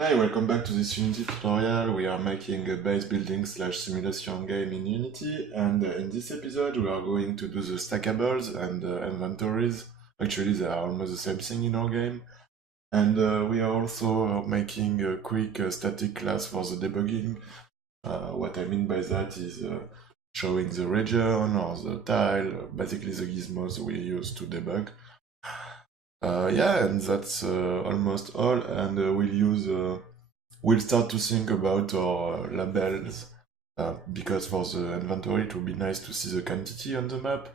Hi, welcome back to this Unity tutorial. We are making a base building / simulation game in Unity, and in this episode we are going to do the stackables and inventories. Actually, they are almost the same thing in our game. And we are also making a quick static class for the debugging. What I mean by that is showing the region or the tile, basically the gizmos we use to debug. Yeah, and that's almost all, and we'll start to think about our labels, because for the inventory it would be nice to see the quantity on the map.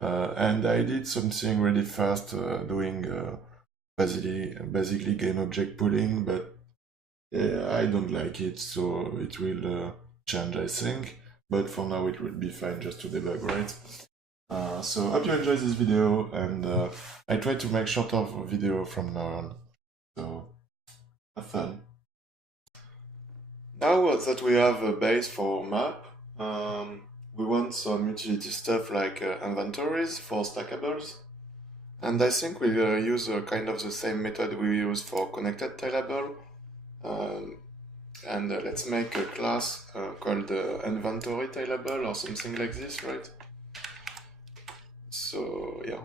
And I did something really fast, doing basically game object pooling, but I don't like it, so it will change, I think. But for now it will be fine just to debug, right? So hope you enjoy this video, and I try to make shorter video from now on. So have fun. Now that we have a base for map, we want some utility stuff like inventories for stackables. And I think we'll use kind of the same method we use for connected tileable. And let's make a class called inventory tileable or something like this, right? So yeah.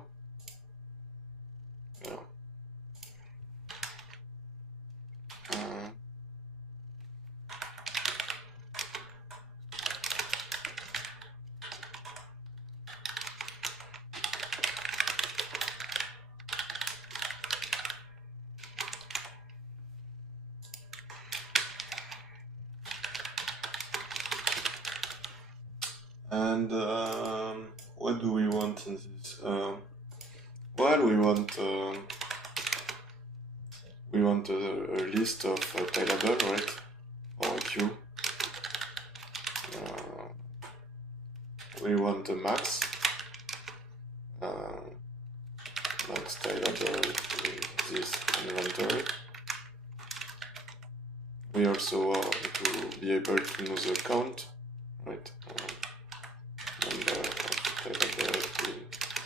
And what do we want in this? Well, we want a list of tileable, right? Or a queue. We want a max. Max tileable in this inventory. We also want to be able to know the count, right? Number of tileable in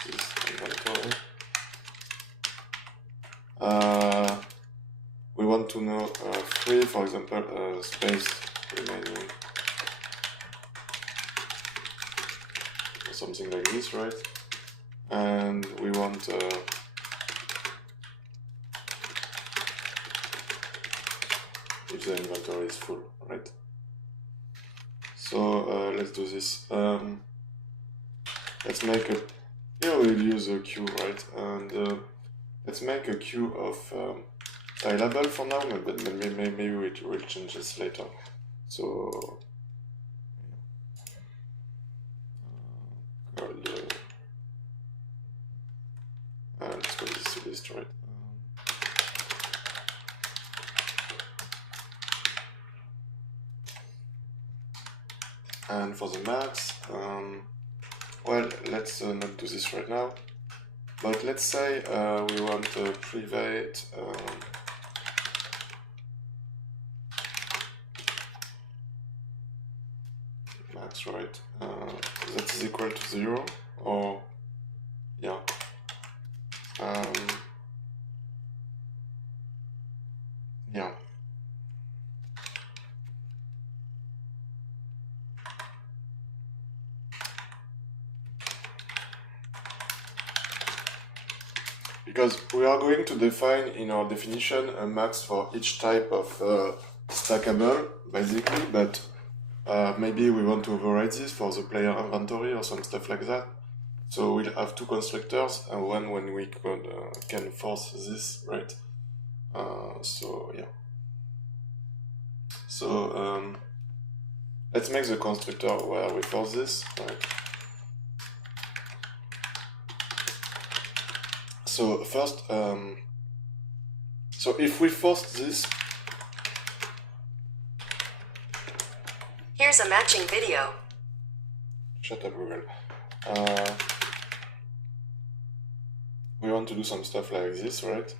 this inventory. We want to know free, for example, space remaining, or something like this, right? And we want if the inventory is full, right? So let's do this. Let's make a, here we'll use a queue, right? And let's make a queue of tileable for now, but maybe we'll change this later. So let's call this a list, right? And for the max, well, let's not do this right now, but let's say we want a private max, right? That is equal to 0, or yeah. Yeah. Because we are going to define in our definition a max for each type of stackable, basically, but maybe we want to override this for the player inventory or some stuff like that. So we'll have two constructors, and one when we can force this, right? So yeah. So let's make the constructor where we force this, right? So first, so if we force this, here's a matching video. Shut up, Google. We want to do some stuff like this, right?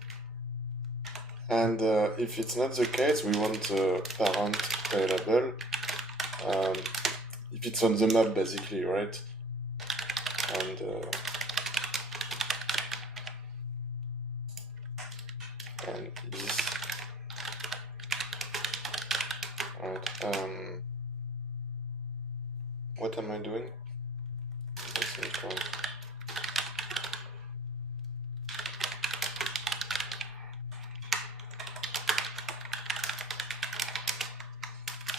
And if it's not the case, we want the parent tileable. If it's on the map, basically, right? And this Right. What am I doing?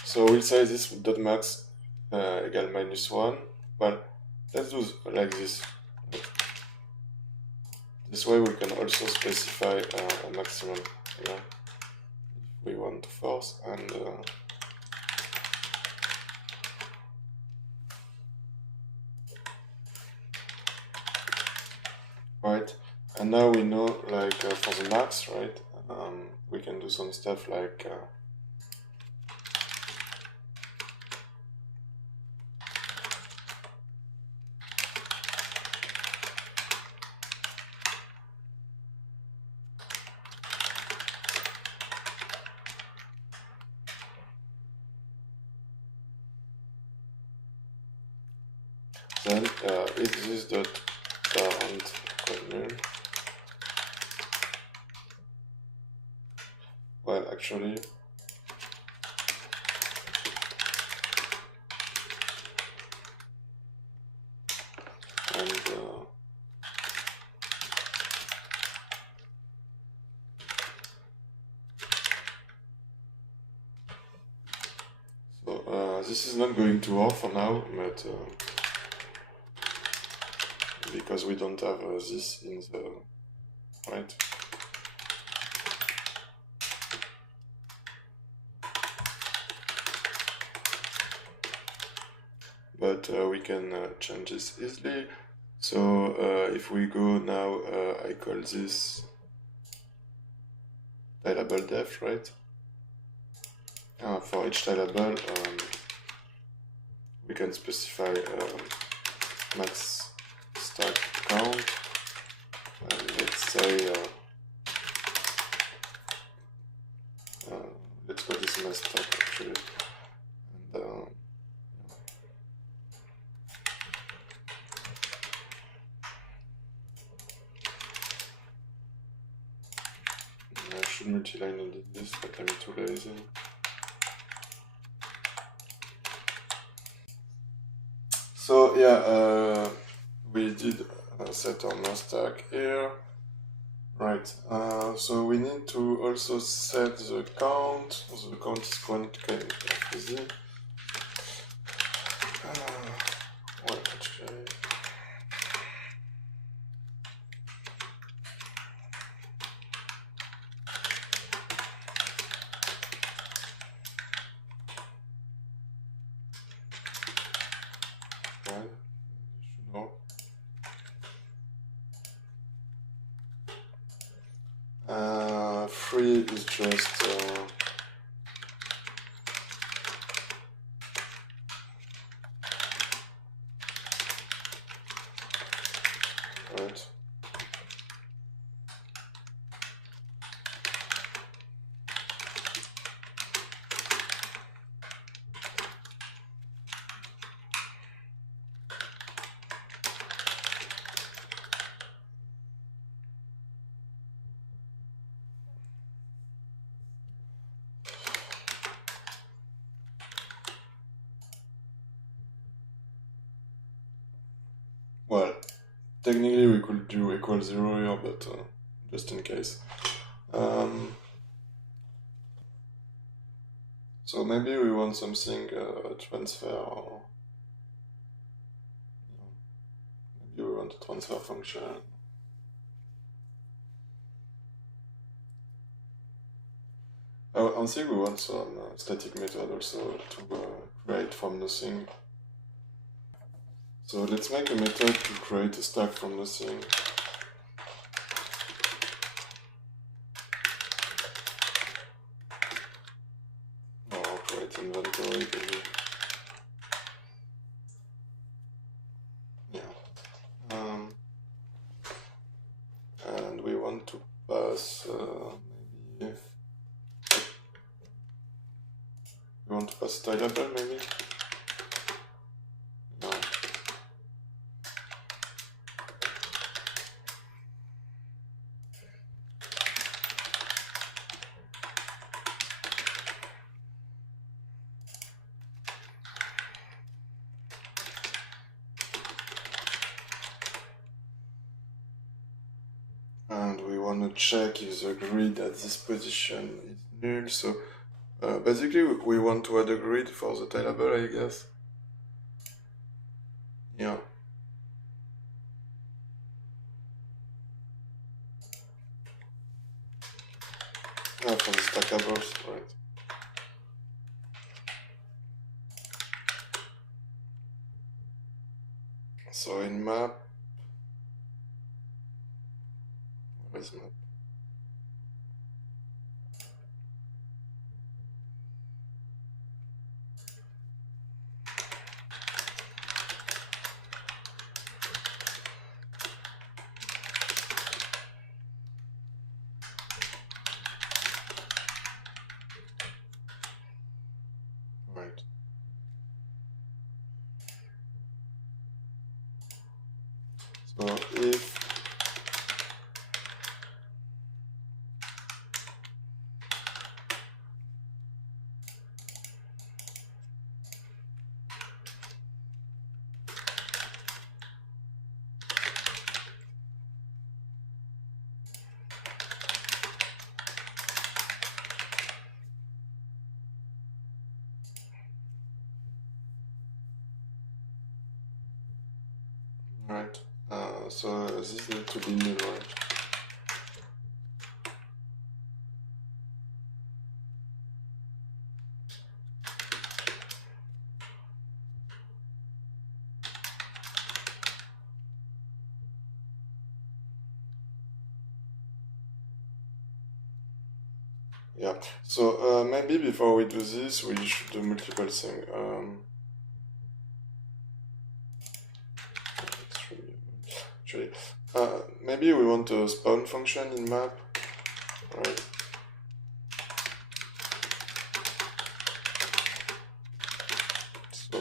So we'll say this dot max equal -1. Well, let's do like this. This way we can also specify a maximum, if we want to force, and right. And now we know, like for the max, right? We can do some stuff like then if this dot parent equal null, well, actually, and so this is not going to work for now, but because we don't have this in the right. But we can change this easily. So if we go now, I call this tileable depth, right? For each tileable, we can specify max stack count, and let's say let's call this max stack actually, and I should multi-line edit this, but I'm too lazy. So yeah, we did set our mass stack here, right? So we need to also set the count. So the count is going to kind of easy. Well, actually, right? Should know. 3 is just right. Well, technically we could do equal 0 here, but just in case. So maybe we want something transfer, or maybe we want a transfer function. I think we want some static method also to create from nothing. So let's make a method to create a stack from nothing. Or create inventory maybe. Yeah. And we want to pass maybe. We want to pass tileable maybe? No. check if the grid at this position is null. So basically we want to add a grid for the tileable, I guess. Yeah. For the stackables, right. So in map, where is map? Right. So if right, so this needs to be null, right? Yeah. So maybe before we do this, we should do multiple things. Actually, maybe we want a spawn function in map, right? So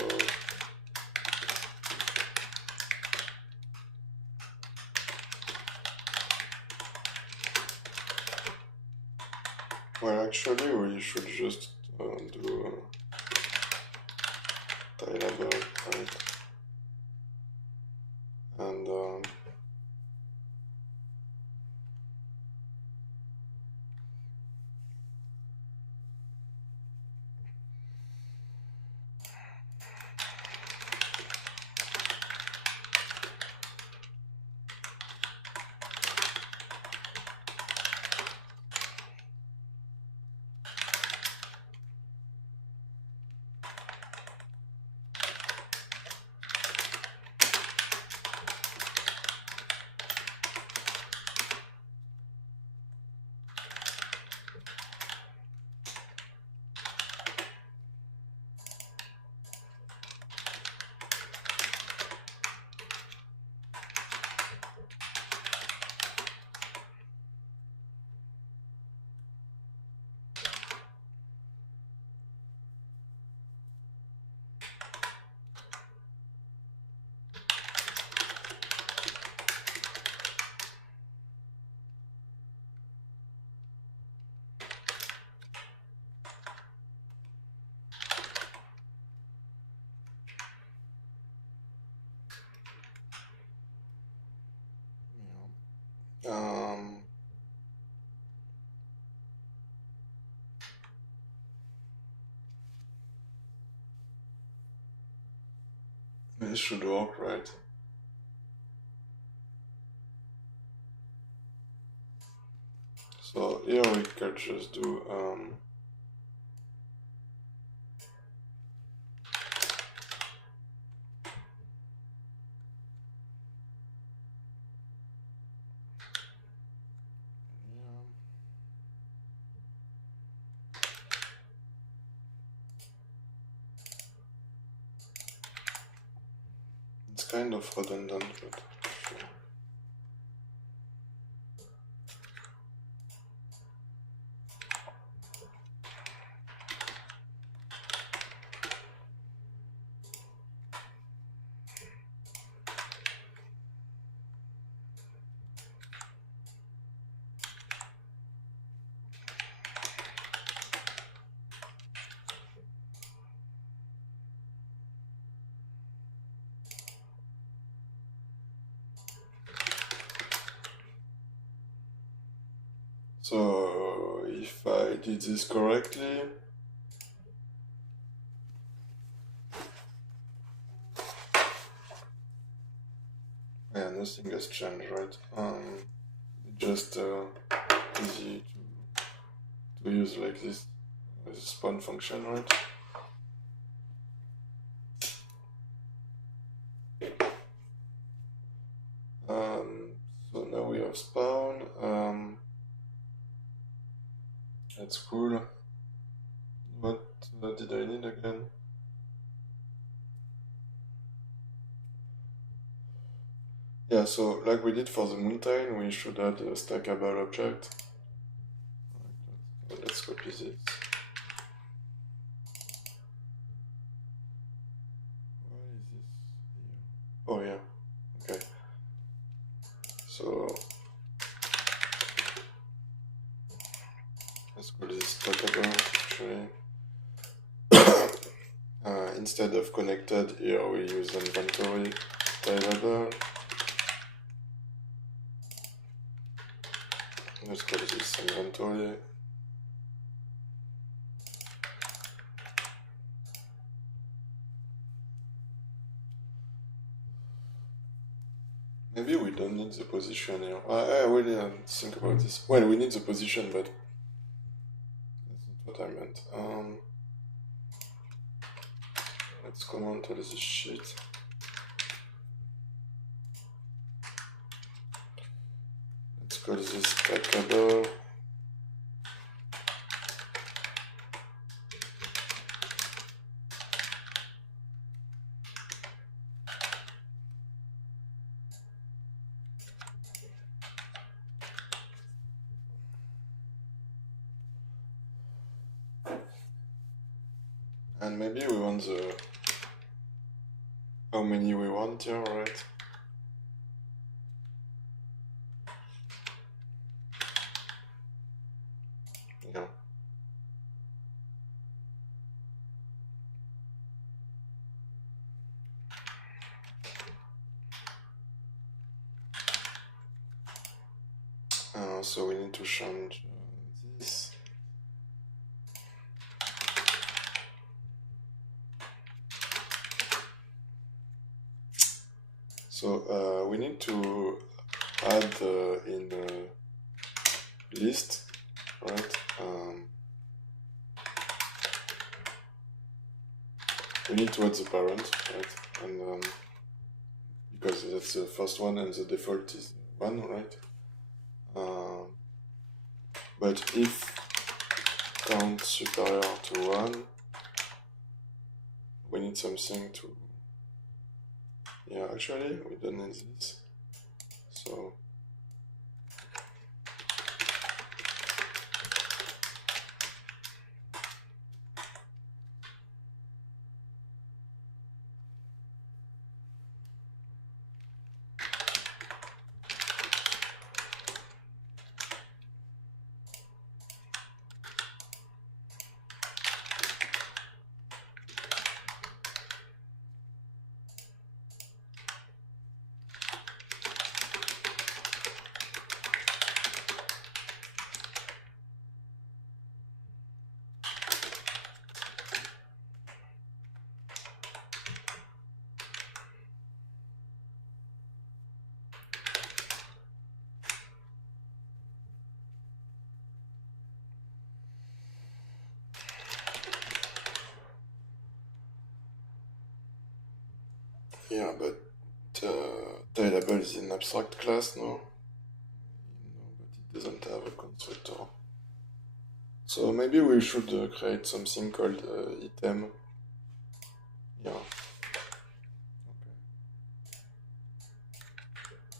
well, actually, we should just do tileable, right? And this should work, right? So here we could just do it's kind of redundant, but sure. So if I did this correctly, yeah, nothing has changed, right? Just easy to use like this as a spawn function, right? So now we have spawn. That's cool. What did I need again? Yeah, so like we did for the mountain, we should add a stackable object. Let's copy this. Why is this here? Oh yeah, okay. So let's call this stackable actually. Instead of connected, here we use inventory variable. Let's call this inventory. Maybe we don't need the position here. I really didn't think about this. Well, we need the position, but that's not what I meant. Let's comment all this shit. Let's call this stackable. And maybe we want the how many we want here, right? Yeah. So we need to change this. So we need to add in the list, right? We need to add the parent, right? And because that's the first one and the default is 1, right? But if count superior to 1, we need something to... Yeah, actually, we don't need this. So... Yeah, but Tailable is an abstract class, no? No, but it doesn't have a constructor. So maybe we should create something called item. Yeah. Okay.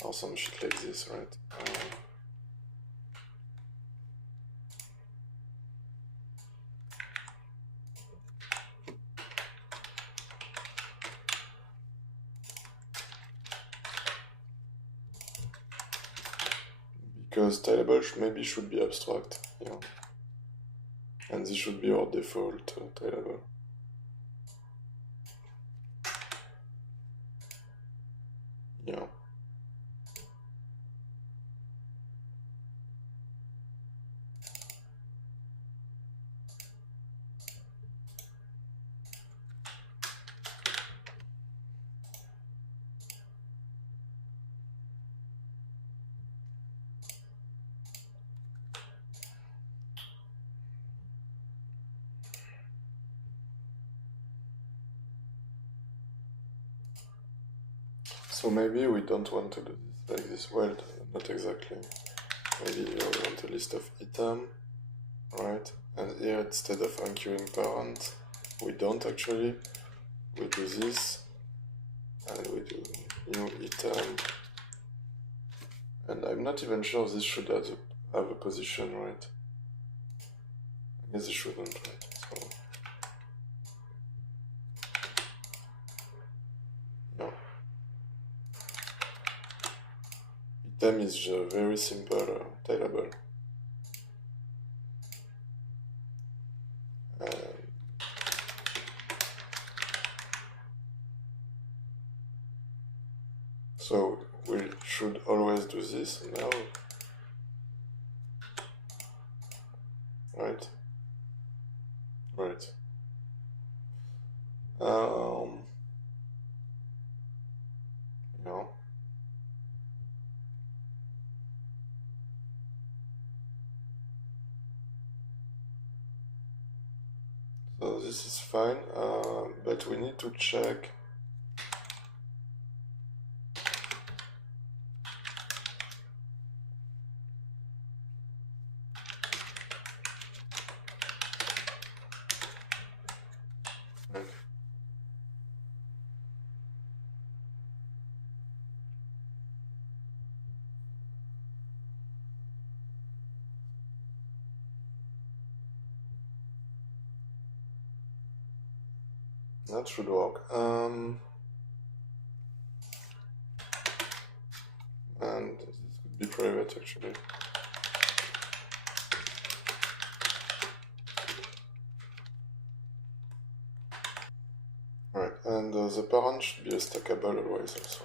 Or some shit like this, right? Because Tailable maybe should be abstract, yeah. And this should be our default Tailable. Yeah. So maybe we don't want to do this like this. Well, not exactly. Maybe we want a list of item, right? And here instead of anchoring parent, we don't actually. We do this, and we do new item. And I'm not even sure this should have a position, right? I guess it shouldn't, right? So, no. Item is a very simple tailable. So we should always do this now, right? Right. Yeah. So this is fine, but we need to check. That should work. And this could be private actually. Right, and the parent should be a stackable always also.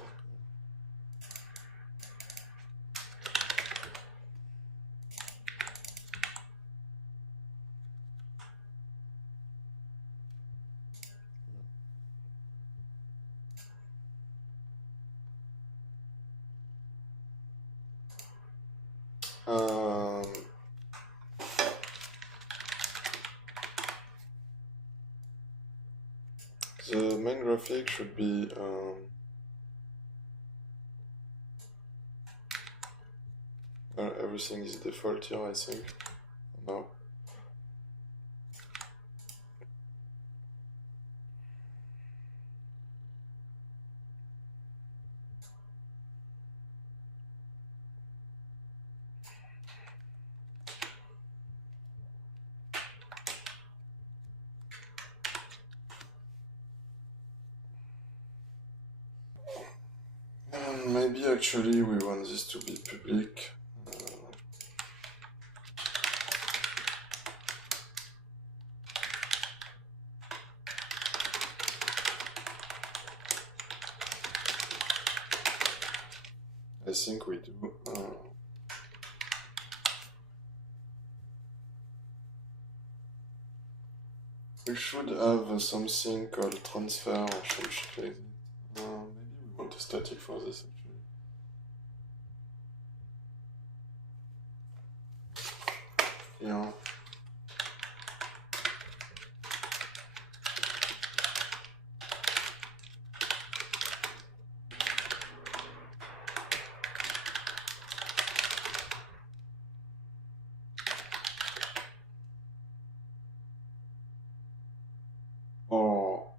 The main graphic should be everything is default here, I think. No. And maybe actually we want this to be public. I think we do. We should have something called transfer or some shit like that. Maybe we want a static for this actually. Yeah. Or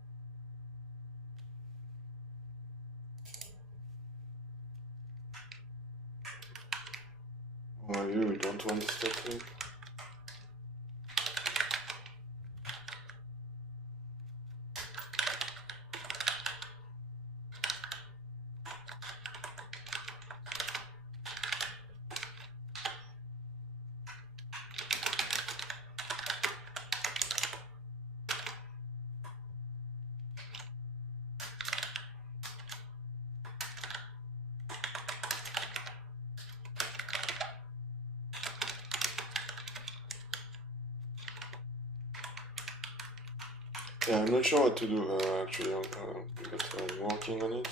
maybe we don't want static. Yeah, I'm not sure what to do actually, but I'm working on it.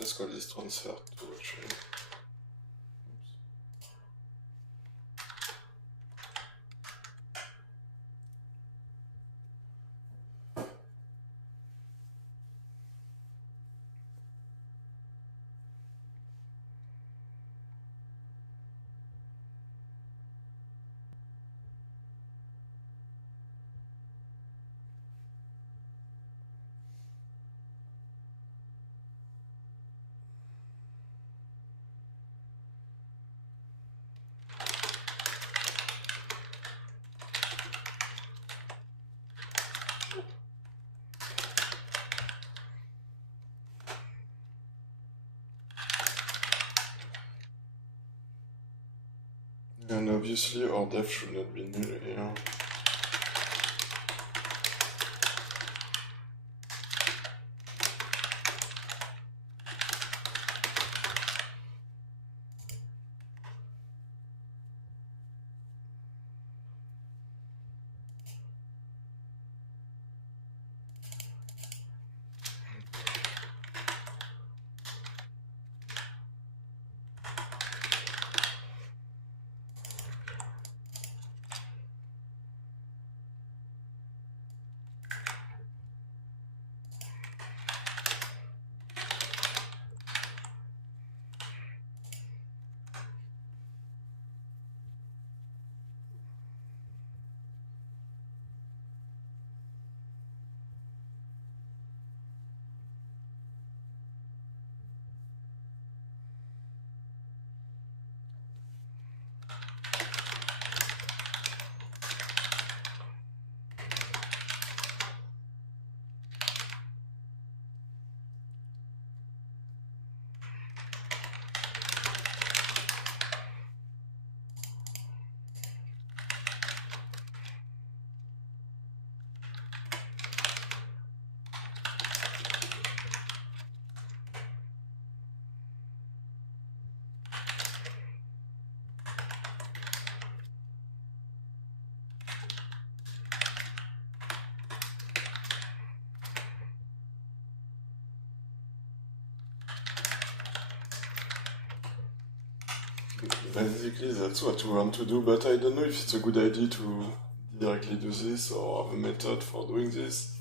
Let's call this transfer to actually. And obviously our def should not be null here. Basically, that's what we want to do, but I don't know if it's a good idea to directly do this or have a method for doing this.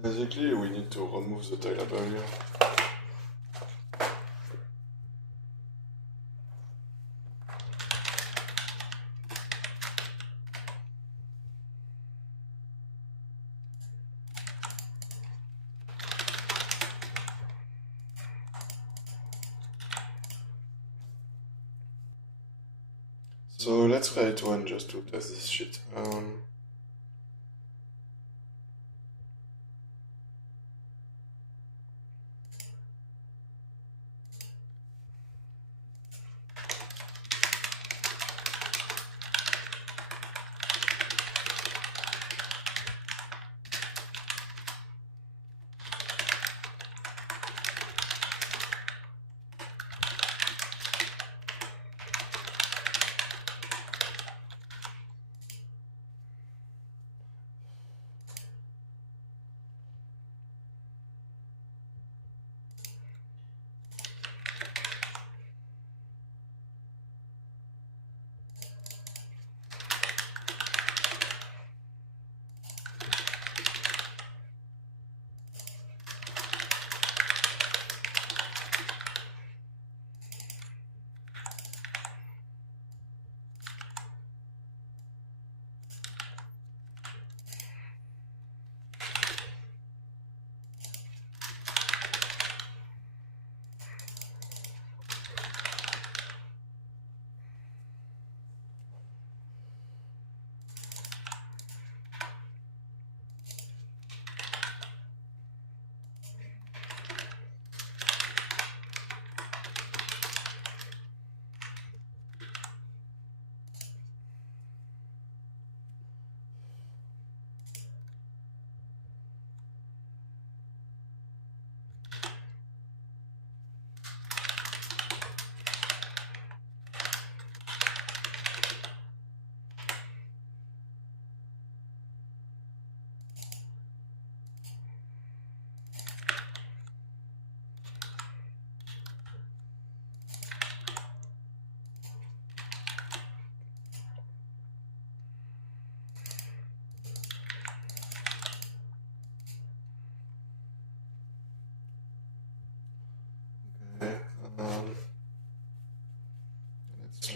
Basically, we need to remove the tile barrier. So let's write one just to test this shit.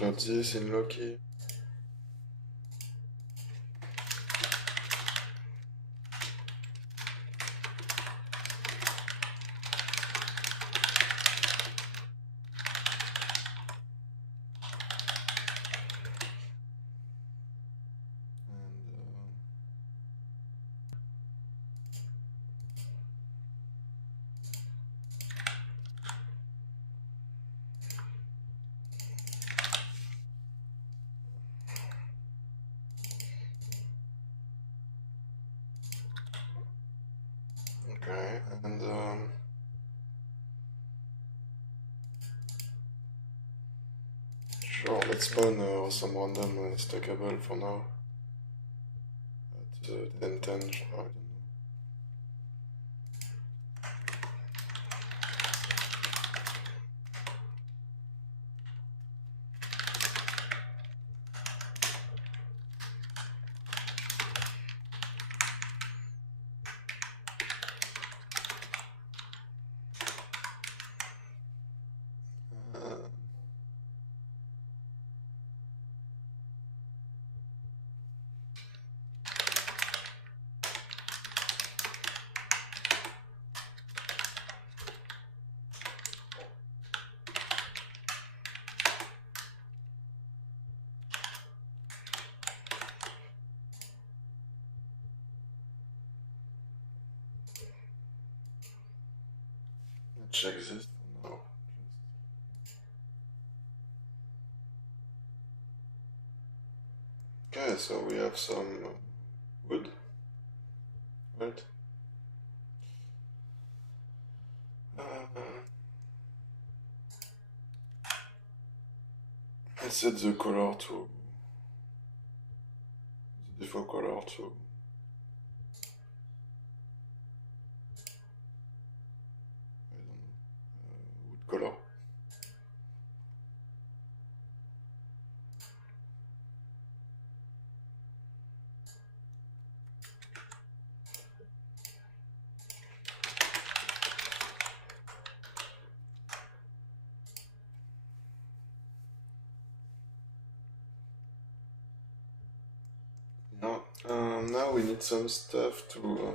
load this in Loki. Okay, and sure, let's spawn some random stackable for now. At 10, I don't know. Check this now. Okay, so we have some wood, right? Let's set the color to the default color to wood color. Now we need some stuff to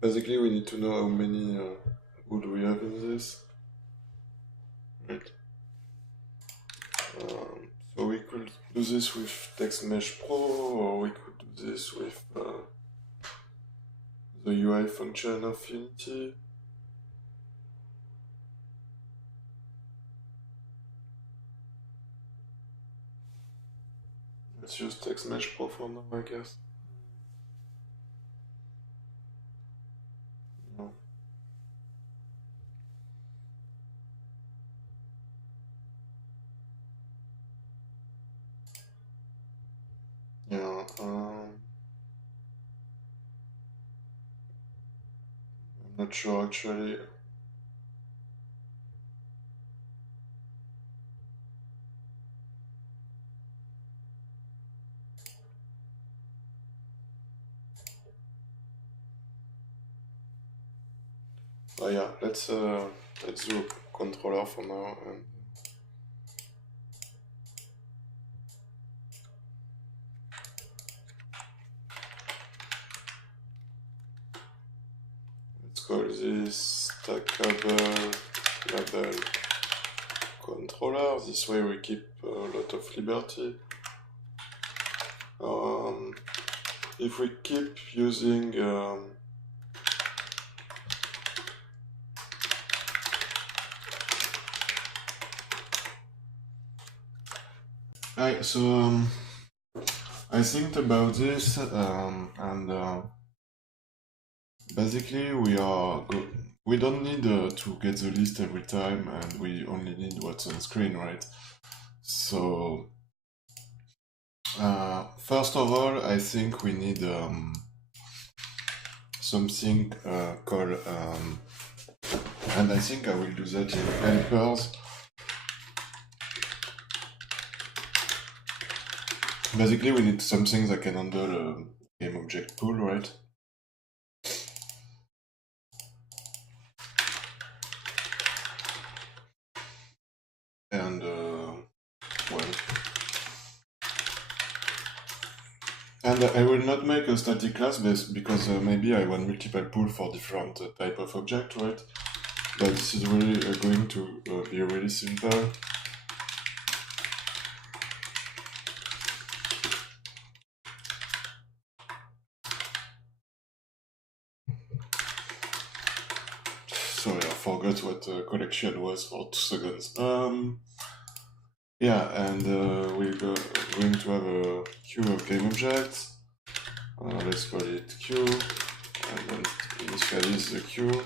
basically we need to know how many wood we have in this, right? So we could do this with Text Mesh Pro, or we could do this with the UI function of Unity. Let's use Text Mesh Pro for now, I guess. No. Yeah, I'm not sure actually. Oh yeah, let's do a controller for now and let's call this stackable label controller. This way we keep a lot of liberty. If we keep using I think about this and basically we don't need to get the list every time, and we only need what's on screen, right? So first of all, I think we need something called and I think I will do that in helpers. Basically, we need something that can handle game object pool, right? And I will not make a static class because maybe I want multiple pool for different type of object, right? But this is really going to be really simple. Sorry, I forgot what collection was for 2 seconds. Yeah, and we're going to have a queue of game objects. Let's call it queue, and then initialize the queue.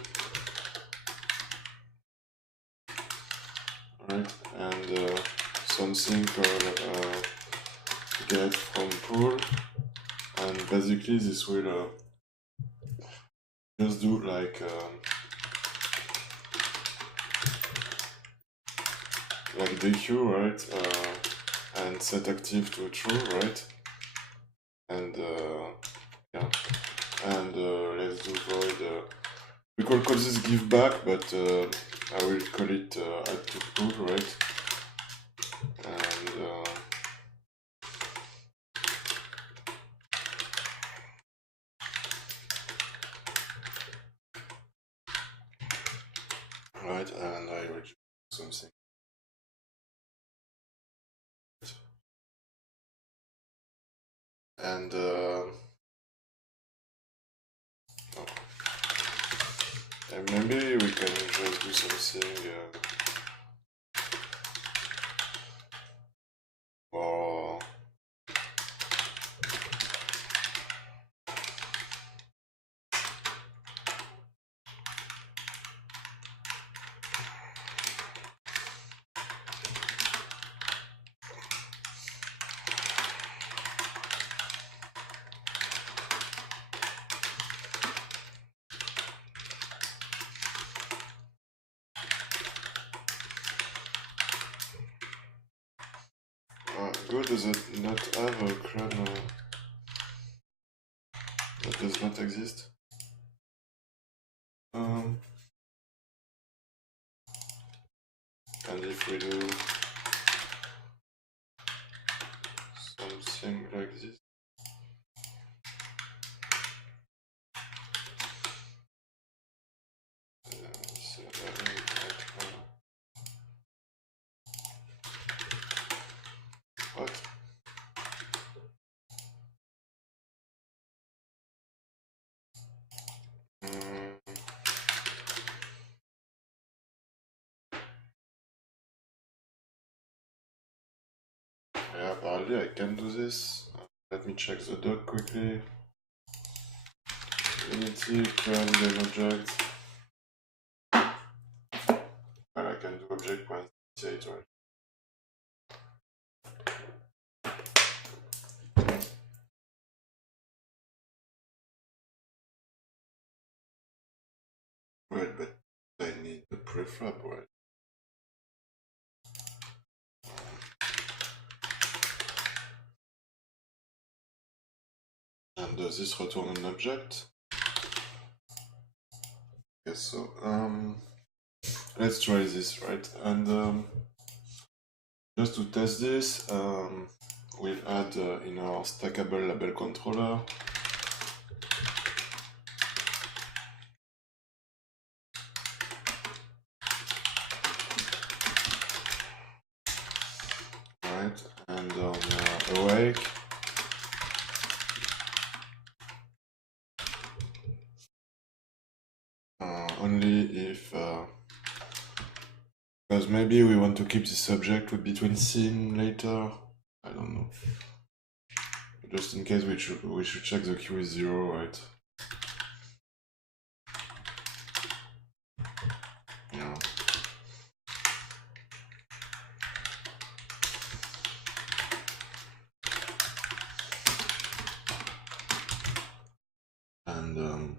Right, and something called get from pool, and basically this will just do like the queue, right? And set active to true, right? And yeah, and let's do void. We could call this give back, but I will call it add to pool, right? And right, and I will do something. And and maybe we can just do something or Go does it not have a cron that does not exist? And if we do something like this, what? Yeah, apparently I can do this. Let me check the doc quickly. Unity, current game object. Well, I can do object.initiate, right? Right, but I need the prefab, right? And does this return an object? Yes, so let's try this, right? And just to test this, we'll add in our stackable label controller right, and on awake only if because maybe we want to keep this subject with between scene later. I don't know. Just in case we should check the queue is 0, right? Yeah. And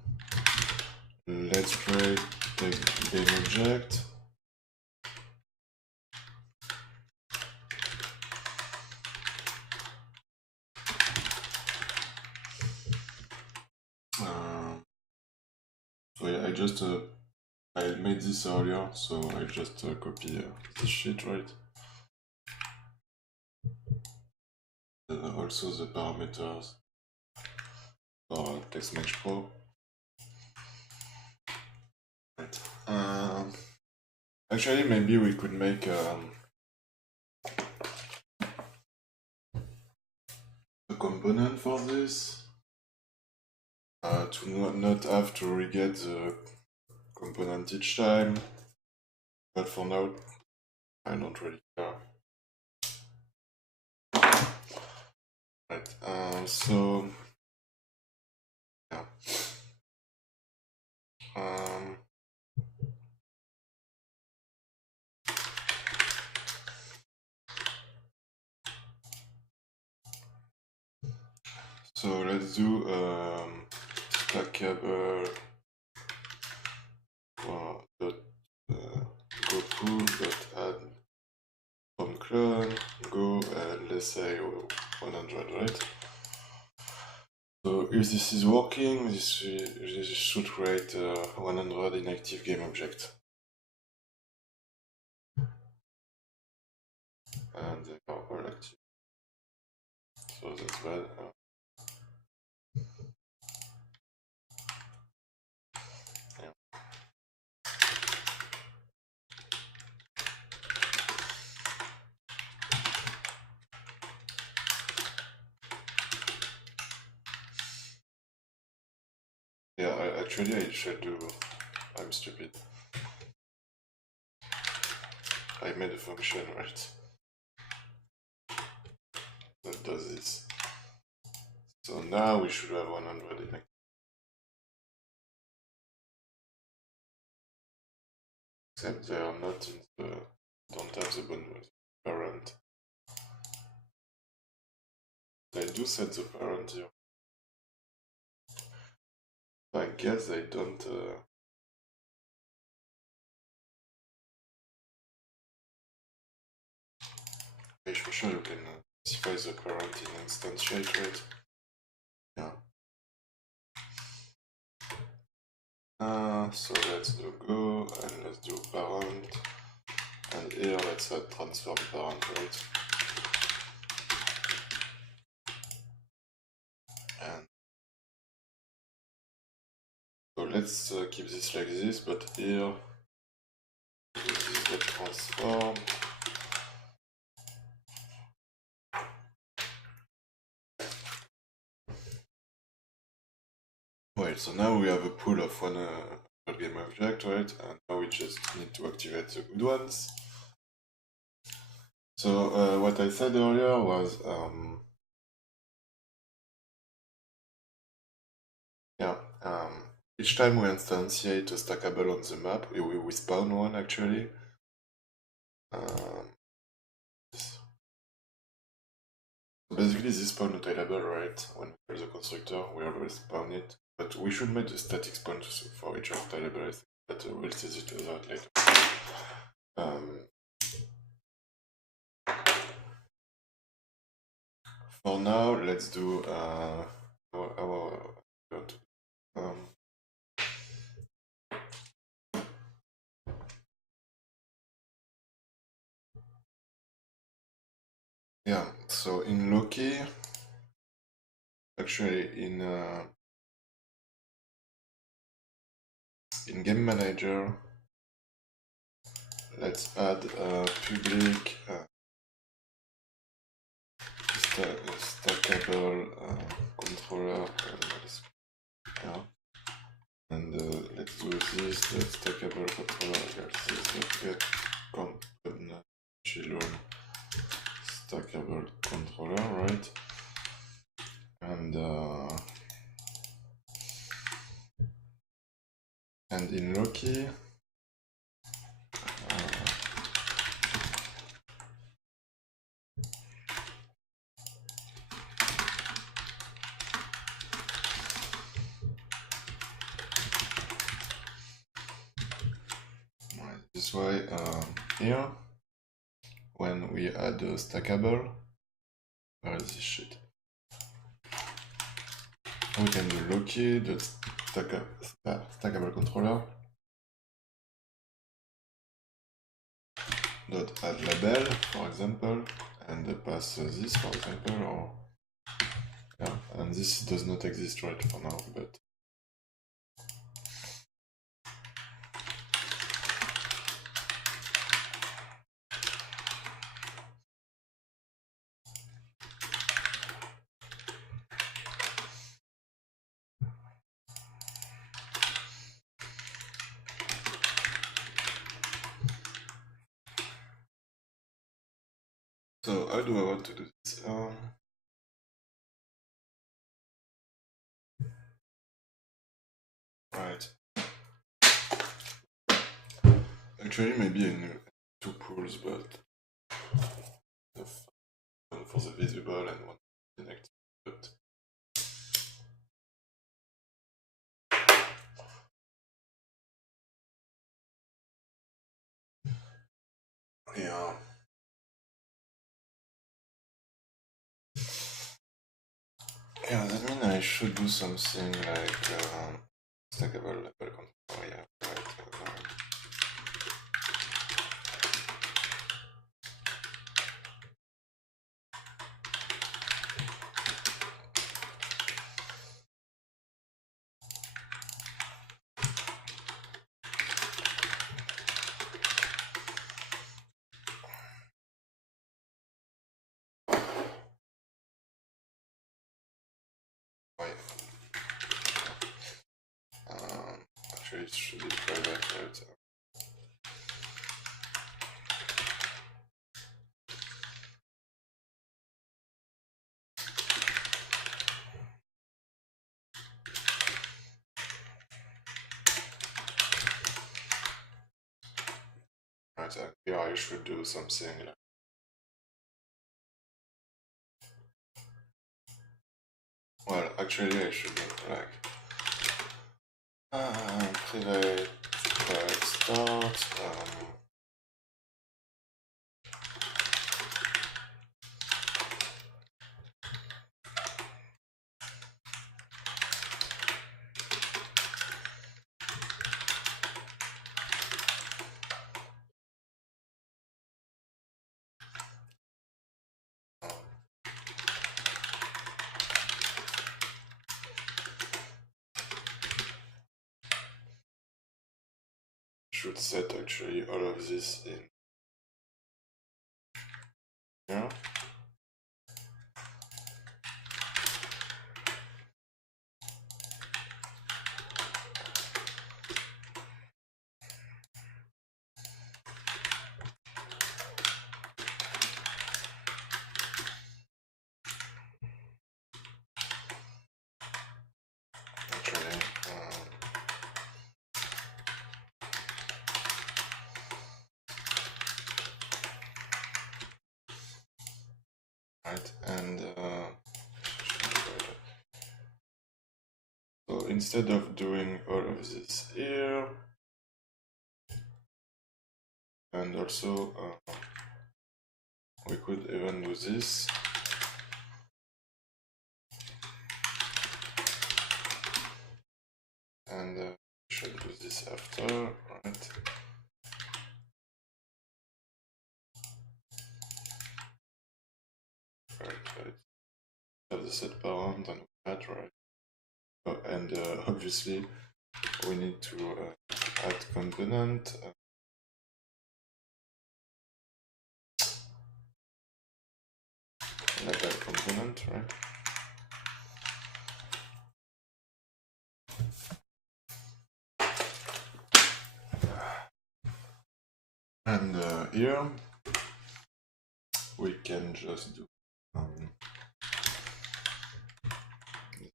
let's create the game object. So yeah, I made this earlier, so I just copy this sheet, right? And also the parameters. or TextMesh Pro. Right. Actually, maybe we could make a component for this to not have to re-get the component each time. But for now, I don't really care. Right. So yeah. So let's do stackable dot go pool dot add from clone go let's say 100, right? So if this is working, this should create 100 inactive game object. And they are all active. So that's bad. Yeah, actually I should do. I'm stupid. I made a function, right? That does this. So now we should have 100 inactive. Except they are not in the. Don't have the parent. They do set the parent here. I guess they don't. I'm sure you can specify the parent in instantiate, right? Yeah. So let's do go and let's do parent, and here let's add transform parent, right? And so let's keep this like this, but here this is get transform. Wait, so now we have a pool of 100 game object, right? And now we just need to activate the good ones. So what I said earlier was, each time we instantiate a stackable on the map, we spawn one actually. Basically, this spawn available, right? When we call the constructor, we always spawn it. But we should make the static spawn for each of available. I think that we'll see it out later. For now, let's do yeah. So in Loki, actually in Game Manager, let's add a public stackable controller and let's do this. Let's stackable controller this get component children stackable controller, right? And in Loki, this way here when we add a stackable, where is this shit? We can do Loki the stackable controller dot add label, for example, and pass this, for example, or Yeah, and this does not exist right for now, but so how do I want to do this? Right. Actually, maybe in two pools, but one for the visible and one for the inactive. But yeah. Yeah, that means I should do something like stackable level control. Oh, yeah, right. Actually, it should be private, right? Right, and here I should do something like. Well, actually, I should do like private start. Should set actually all of this in here. Actually, right, and so instead of doing all of this here, and also we could even do this. And we should do this after, right? Right. Have the set parent and that, right? Oh, and obviously we need to add component. Label component, right? And here we can just do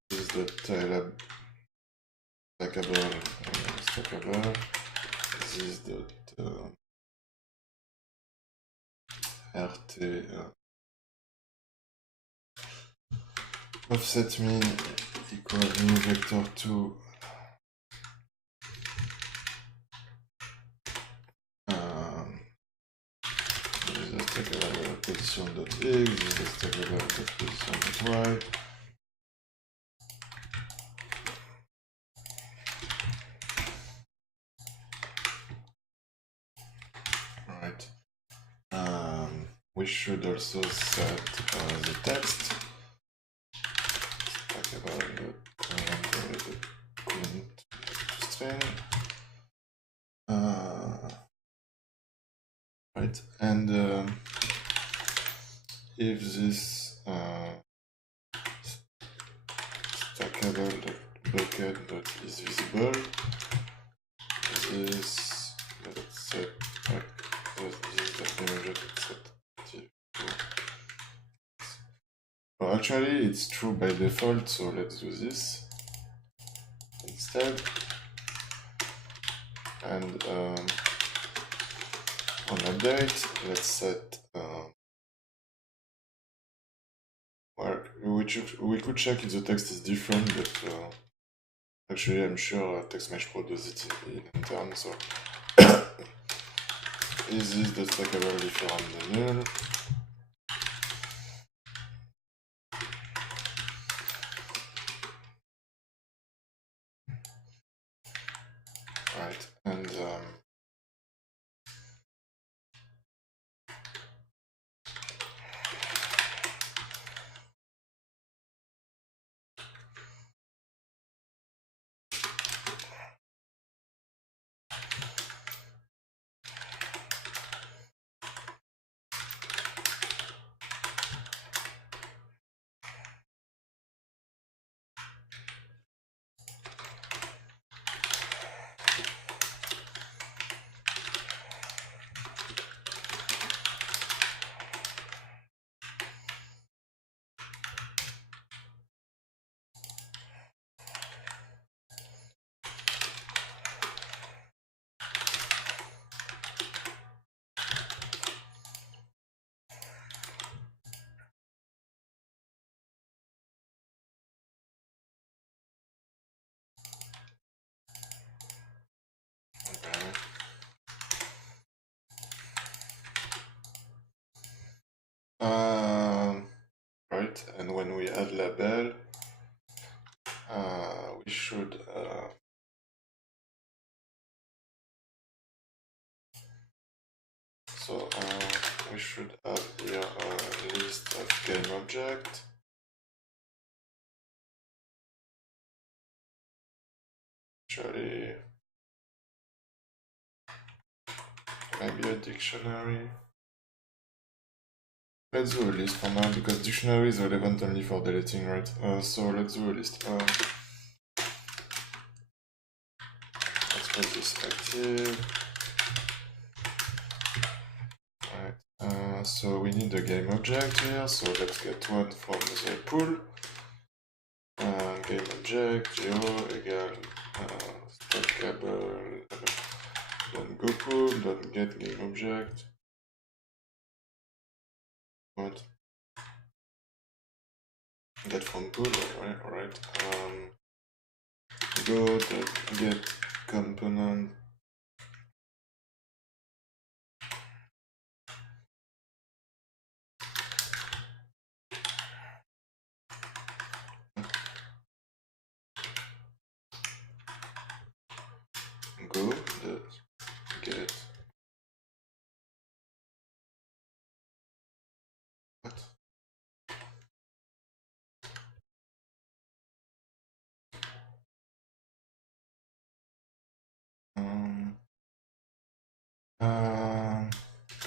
this is the stackable, stackable. This is the rt offset mean equal new vector 2 this is the stackable position.x, this is the stackable position.y. Right. We should also set the text. string. Right, and if this stackable.bucket is visible, this let's set well, actually it's true by default, so let's do this instead. And on update, let's set well, we could check if the text is different, but actually I'm sure TextMesh does it in intern, so is this the stackable different than null? Right, and right, and when we add label, we should we should have here a list of game object. Actually, maybe a dictionary. Let's do a list for now, because dictionary is relevant only for deleting, right? So let's do a list. Let's put this active. Right. So we need a game object here, so let's get one from the pool. Game object, geo equal stackable go pool, get game object. What? Get from pool, right? Go get component. Go get what?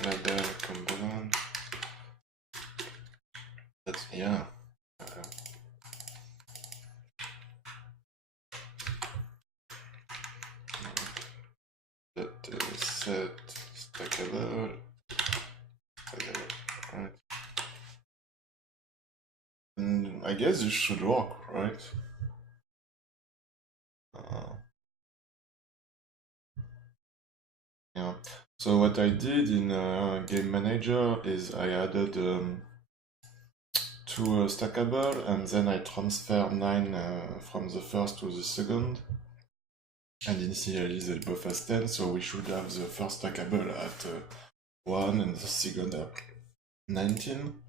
Label component. That's yeah. That set stackable. Right. I guess this should work, right? Yeah. So what I did in Game Manager is I added two stackable, and then I transferred 9 from the first to the second. And initially they both as 10, so we should have the first stackable at 1 and the second at 19.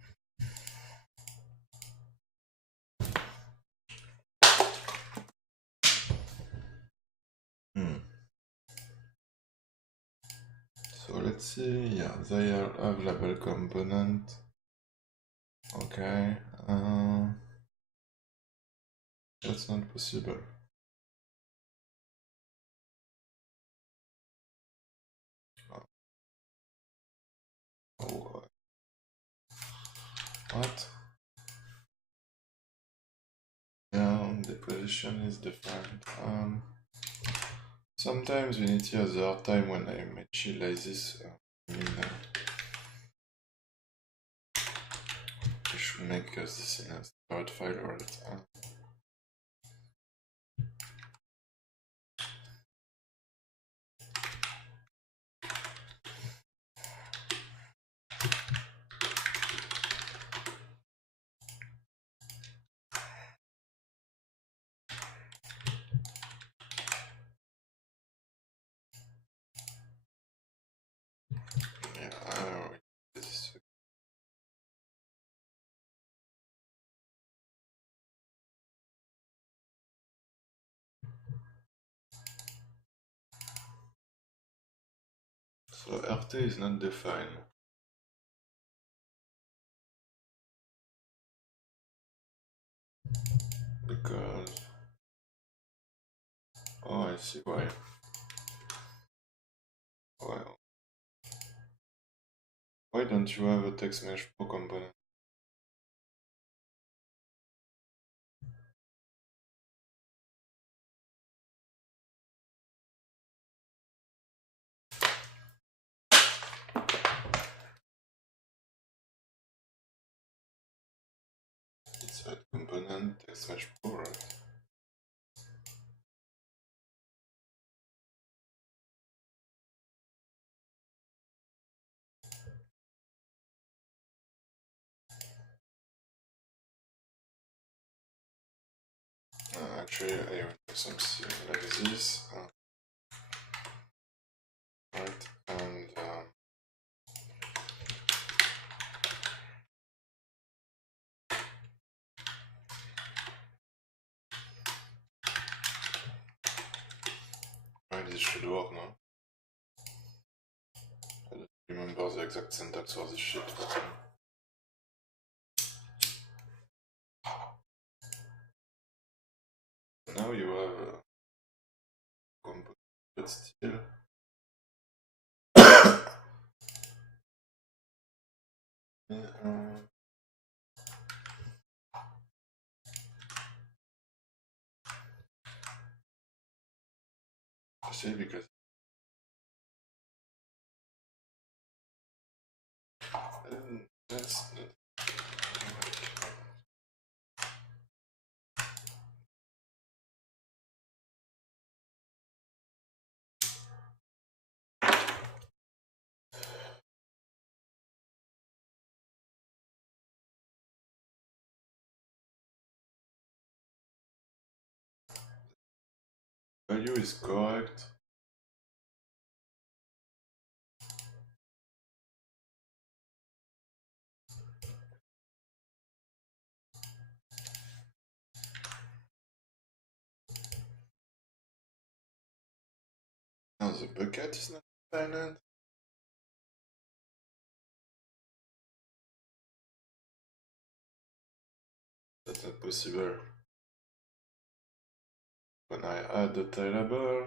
So let's see, yeah, they have label component. Okay. That's not possible. Oh, what? Yeah, the position is defined. Sometimes Unity has a hard time when I make shit like this. I should make this in a separate file, right? Yeah, this. So RT is not defined. Because... Oh, I see why. Well, why don't you have a text mesh pro component? It's a component text mesh pro, right? Actually, I will do something like this. Right, and right, this should work now. I don't remember the exact syntax for this shit, but now you have a component, but still. I see, because that's value is correct. Now the bucket is not defined. That's not possible. When I add the tailable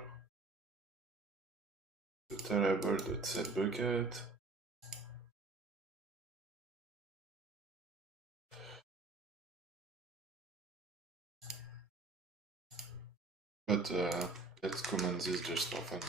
.setBucket, but let's comment this just for fun.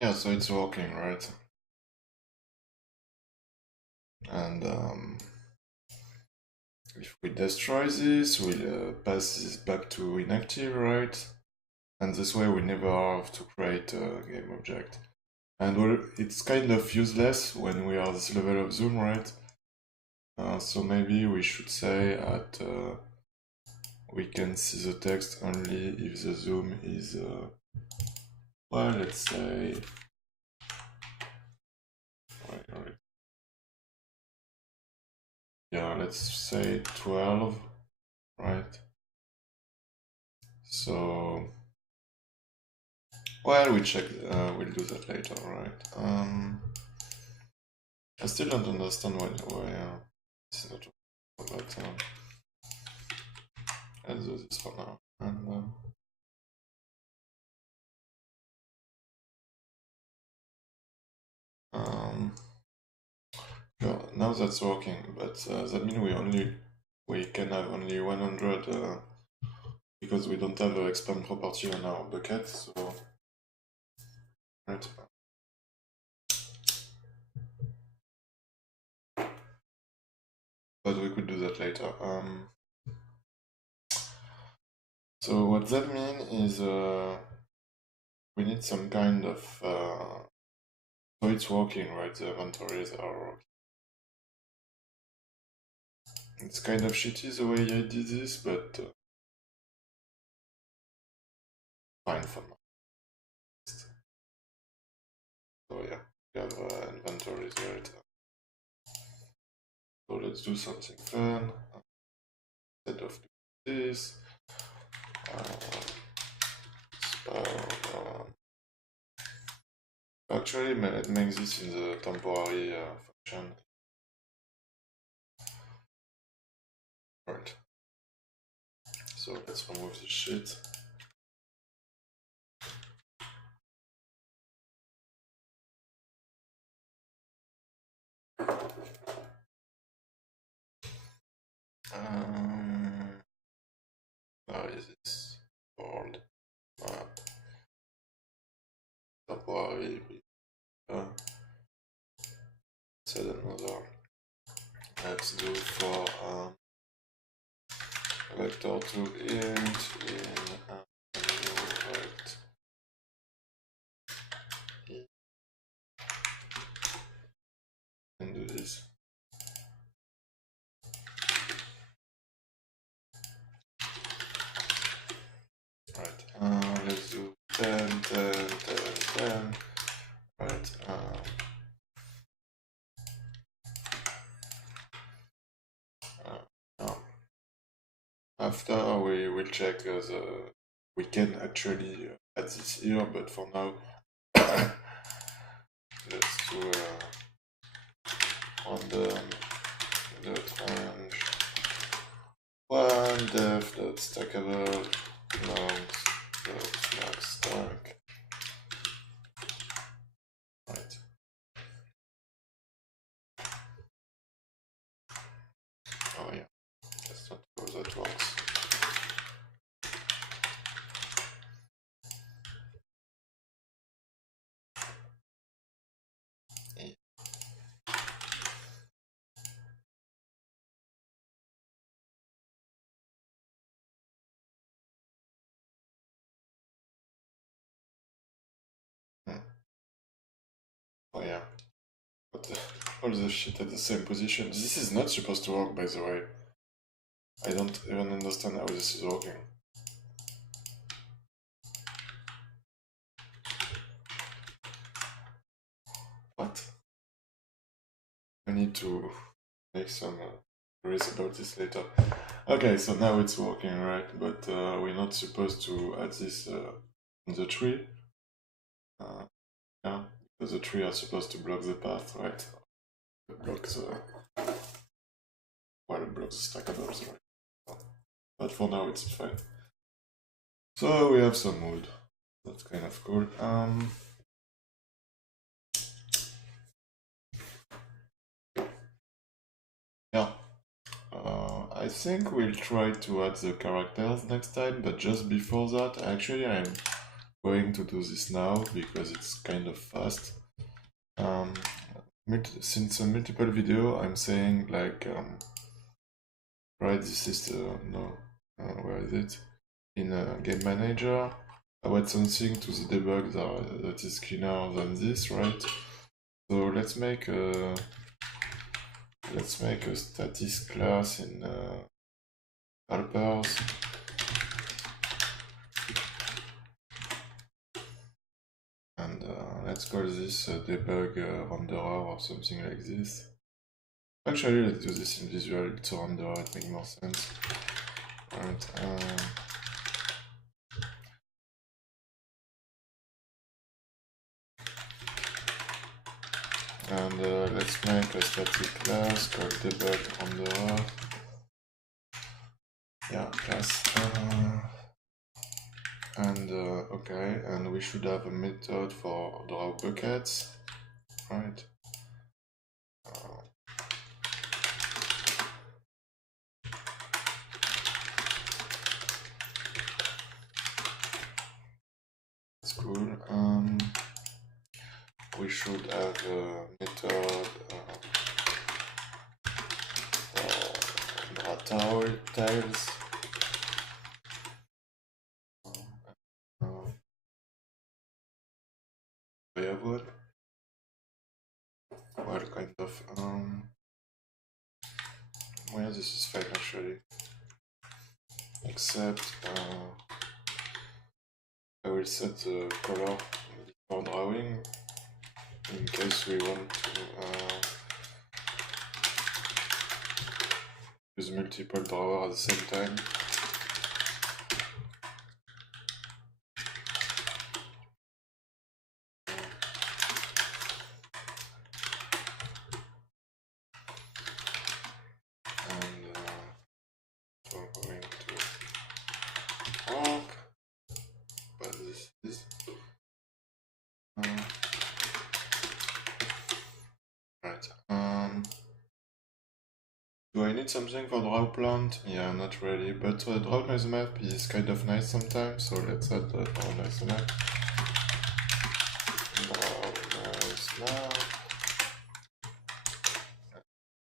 Yeah, so it's working, right? And if we destroy this, we'll pass this back to inactive, right? And this way we never have to create a game object. And it's kind of useless when we are this level of zoom, right? So maybe we should say that we can see the text only if the zoom is, well, let's say, yeah, let's say 12, right? So, well, we'll do that later, right? I still don't understand why it's not, but let's do this for now. And no, now that's working, but that means we can have only 100 because we don't have an expand property on our bucket. So, right. But we could do that later. So what that means is we need some kind of so it's working, right? The inventories are working. It's kind of shitty the way I did this, but fine for now. So yeah, we have inventories, right? So let's do something fun. Instead of doing this, actually, let's make this in the temporary function. Right. So let's remove this shit. Where is this? World map. Temporary. Set another. Let's do for vector to int in right. And do this. Right. Let's do 10, 10, 10, 10. Right. After we will check we can actually add this here, but for now let's do random range 1 def dot stackable longs dot max stack. Right. Oh yeah, that's not how that works. Oh yeah, but all the shit at the same position. This is not supposed to work, by the way. I don't even understand how this is working. What? I need to make some queries about this later. Okay, so now it's working, right? But we're not supposed to add this on the tree. Yeah, because the tree are supposed to block the path, right? Block the... well, block the stackables, right? But for now it's fine. So we have some wood. That's kind of cool. Yeah. I think we'll try to add the characters next time, but just before that, actually I'm going to do this now because it's kind of fast. Since a multiple video, I'm saying like, right, this is no, where is it? In a game manager, I add something to the debug that is cleaner than this, right? So let's make a static class in helpers. And let's call this debug renderer or something like this. Actually, let's do this in visual, it's render, it makes more sense. Alright, and let's make a static class called Debug renderer. Yeah, class. And okay, and we should have a method for draw buckets, right? That's cool. We should have a method for draw tiles. We have one. Well, kind of. Well, this is fine actually. Except I will set the color for drawing in case we want to use multiple drawers at the same time. Do I need something for draw plant? Yeah, not really, but draw nice map is kind of nice sometimes, so let's add the draw nice map. Draw nice map.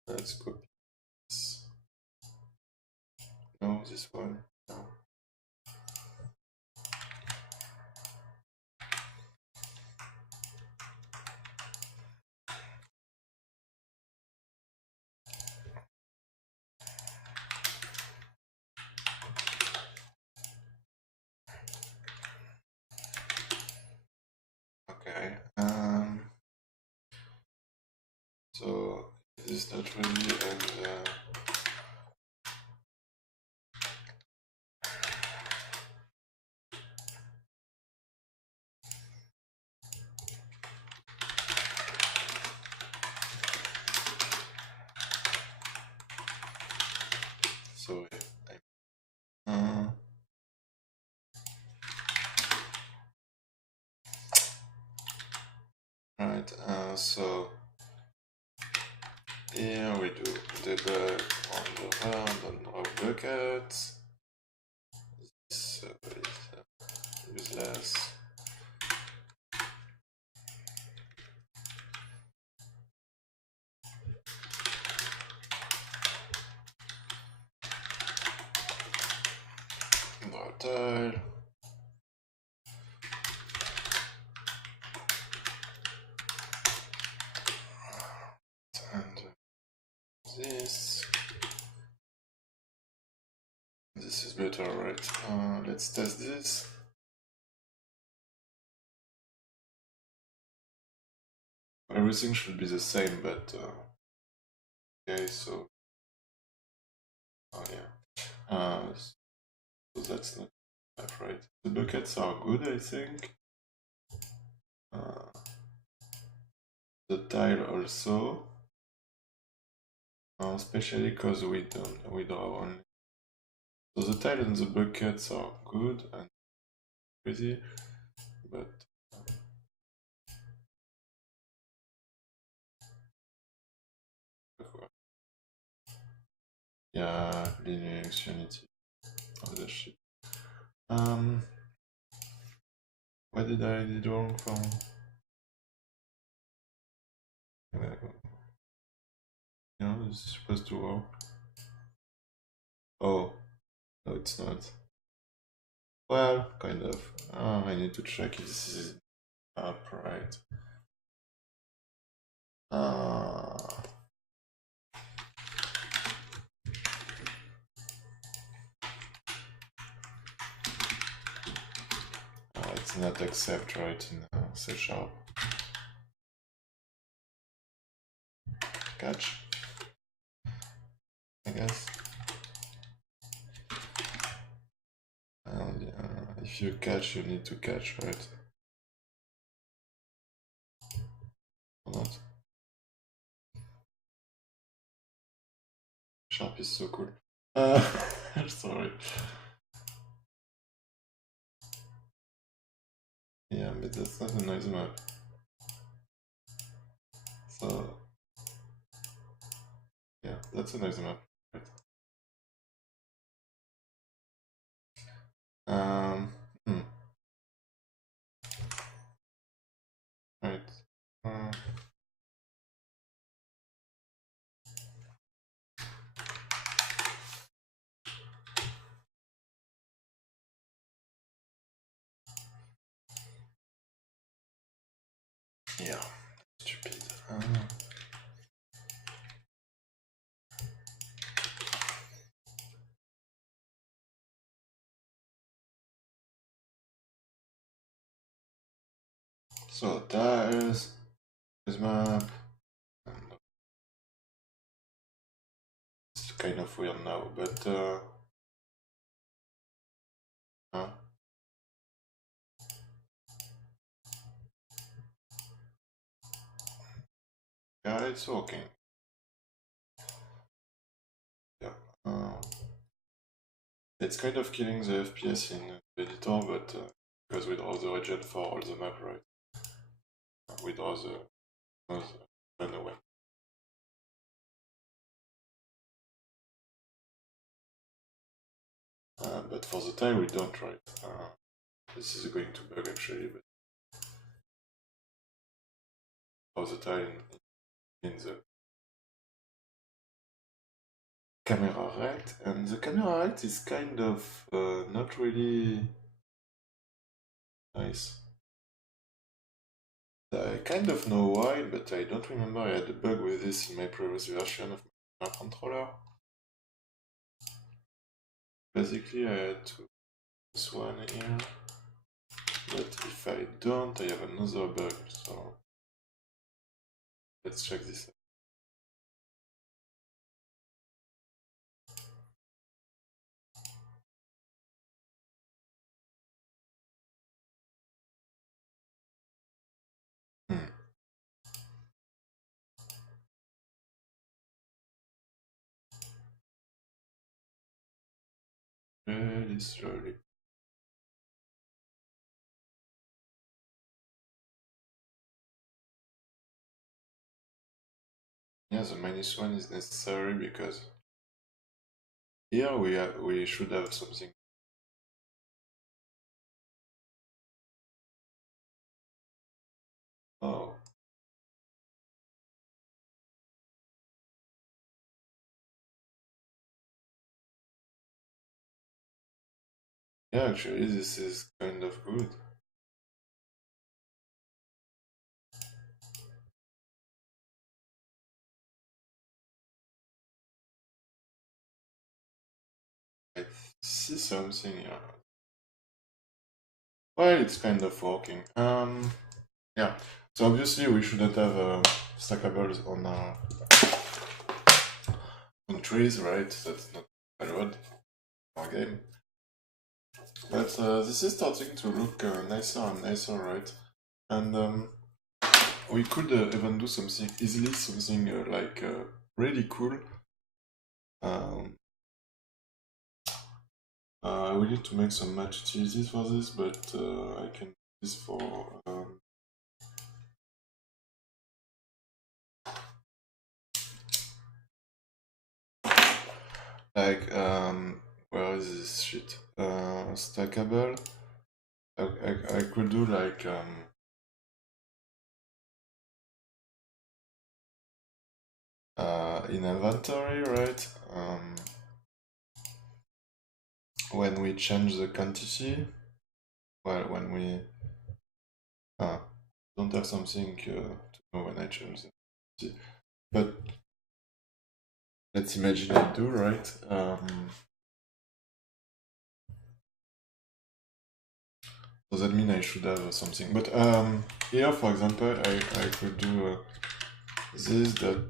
Let's copy this. No, this one. No. Okay. So this is not really and so right, so here we do debug on the round and draw bucket. This is useless. Draw tile. And this is better, right? Let's test this. Everything should be the same, but okay, so oh yeah, so that's not right. The buckets are good, I think. The tile also, especially because we draw only. So the tile and the buckets are good and pretty, but yeah, Linux, Unity, all that shit. What did I do wrong from? You know, this is supposed to work. Oh, no, it's not. Well, kind of. I need to check if this is up right. It's not accept right in C#. Catch. guess. And if you catch, you need to catch, right? Or not? Sharp is so cool. Sorry. Yeah, but that's not a noise map. So, yeah, that's a noise map. Right. Right. Yeah, stupid. So tiles, this map. It's kind of weird now, but yeah, it's working. Yeah. It's kind of killing the FPS in the editor, but because we draw the region for all the map, right? We draw the run away. But for the tile we don't, right? This is going to bug actually, but for the tile in the camera right, and the camera right is kind of not really nice. I kind of know why, but I don't remember I had a bug with this in my previous version of my controller. Basically I had to this one here, but if I don't, I have another bug, so let's check this out. Really slowly. Yeah, the -1 is necessary because here we should have something. Oh. Yeah, actually this is kind of good. I see something here. Well, it's kind of working. Yeah. So obviously we shouldn't have stackables on trees, right? That's not allowed in our game. But this is starting to look nicer and nicer, right? And we could even do something easily, something like really cool. We need to make some match utilities for this, but I can do this for like where is this shit? Stackable. I could do like in inventory, right? When we change the quantity, well, when we don't have something to know when I change the quantity, but let's imagine I do, right? So that means I should have something. But here, for example, I could do this dot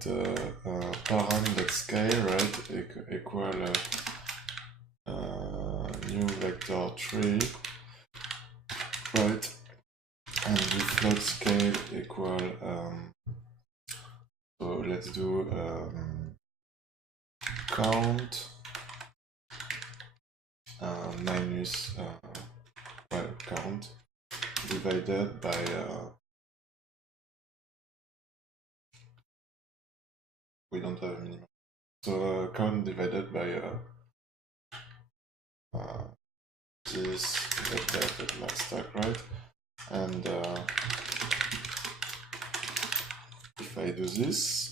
param.scale, right, equal new vector 3, right, and the float scale equal so let's do count minus count divided by we don't have a minimum, so count divided by this that max stack, right? And if I do this,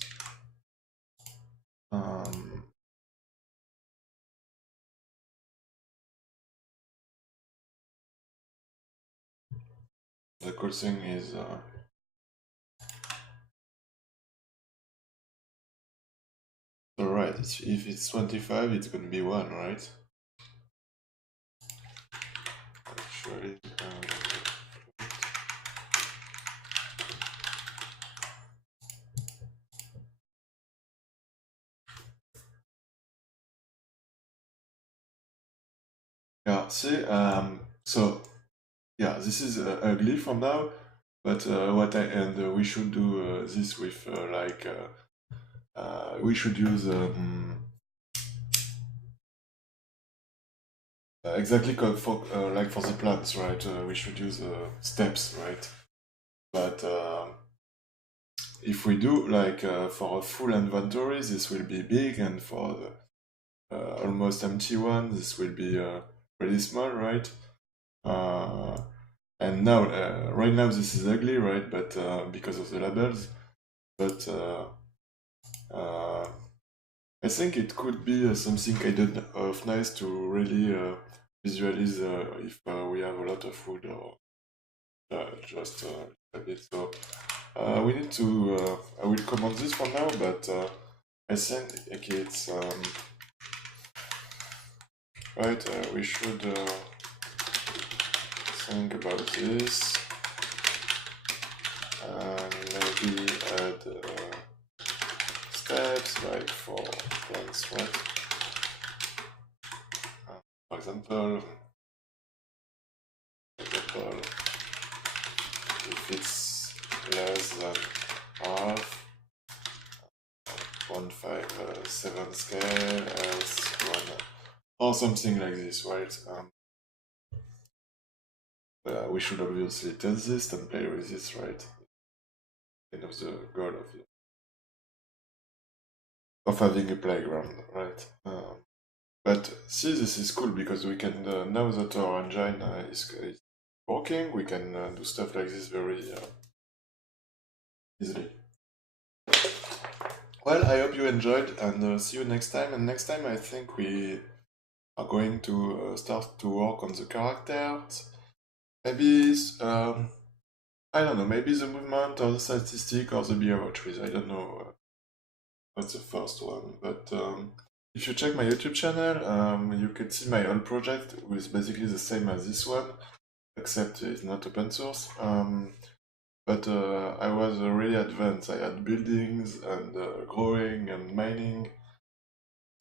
the cool thing is so right, if it's 25, it's gonna be 1, right? Actually, yeah, see, so yeah, this is ugly for now, but we should do this with we should use exactly for like for the plants, right? We should use steps, right? But if we do like for a full inventory, this will be big, and for the almost empty one, this will be pretty small, right? And now, right now, this is ugly, right? But because of the labels, but I think it could be something kind of nice to really visualize if we have a lot of food or just a bit. So we need to. I will comment this for now, but I think okay, it's right. We should think about this and maybe add steps like for plants, right? For example, if it's less than half, 157 scale, else 1, or something like this, right? We should obviously test this and play with this, right? Kind of the goal of having a playground, right? But see, this is cool because we can, now that our engine is working, we can do stuff like this very easily. Well, I hope you enjoyed, and see you next time. And next time I think we are going to start to work on the characters. Maybe, I don't know, maybe the movement or the statistic or the behavior trees. I don't know what's the first one. But if you check my YouTube channel, you can see my old project, which is basically the same as this one, except it's not open source. But I was really advanced. I had buildings and growing and mining.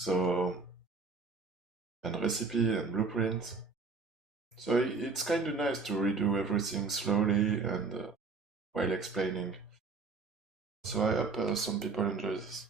So, and recipe and blueprints. So it's kind of nice to redo everything slowly and while explaining. So I hope some people enjoy this.